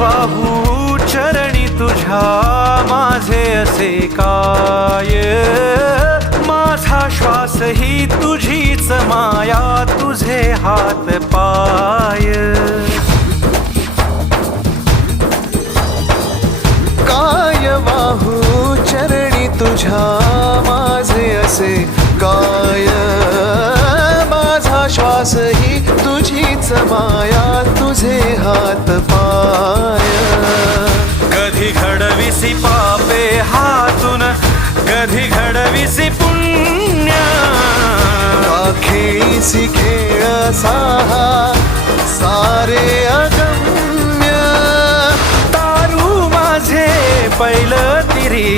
वाहू चरणी तुझ्या माझे असे काय, माझा श्वास ही तुझीच माया, तुझे हात पाय. काय वाहू चरणी तुझ्या माझे असे काय, माझा श्वास ही तुझीच माया, तुझे हात पाय. कधी घडविसी पापे हातून, कधी घडविसी पुण्य, खेळीसी खेळ साहा सारे अगम्य. तारू माझे पैल तिरी